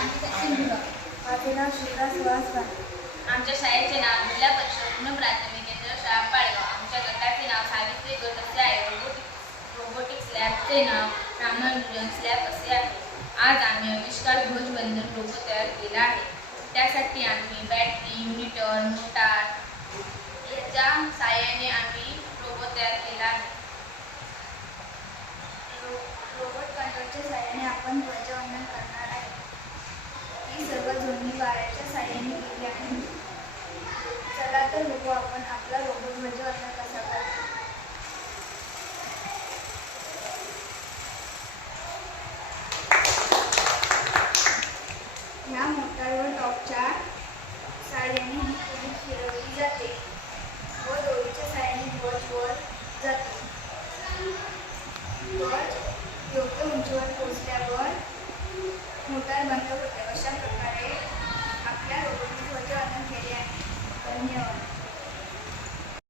माझे नाव श्रीका सुहास वाणी. आमच्या शाळेचे नाव जिल्हा परिषद पूर्ण प्राथमिक केंद्र शाळा पाळगाव. आमच्या गटाचे नाव सावित्री गट असे आहे. रोबोटिक्स लॅबचे नाव रामानुजन्स लॅब असे आहे. आज आम्ही आविष्कार ध्वजवंदन रोबो तयार केला आहे. त्यासाठी आम्ही बॅटरी, युनिटर, मोटार याच्या साहाय्याने आम्ही रोबो तयार केला आहे. रोबोट कंट्रोलच्या साहाय्याने आपण ध्वजवंदन करणार आहे. ही सर्व जोडणी वाऱ्याच्या साहाय्याने केली आहे. चला तर बघू आपण आपला रोबोट ध्वजवंदन कसा करतो. ह्या मोटारवर टॉपच्या साहाय्याने ही पुडी फिरवली जाते व दोरीच्या साहाय्याने ध्वज वर जातो. ध्वज योग्य उंचीवर पोहोचल्यावर मोटार बंद होते. अशा प्रकारे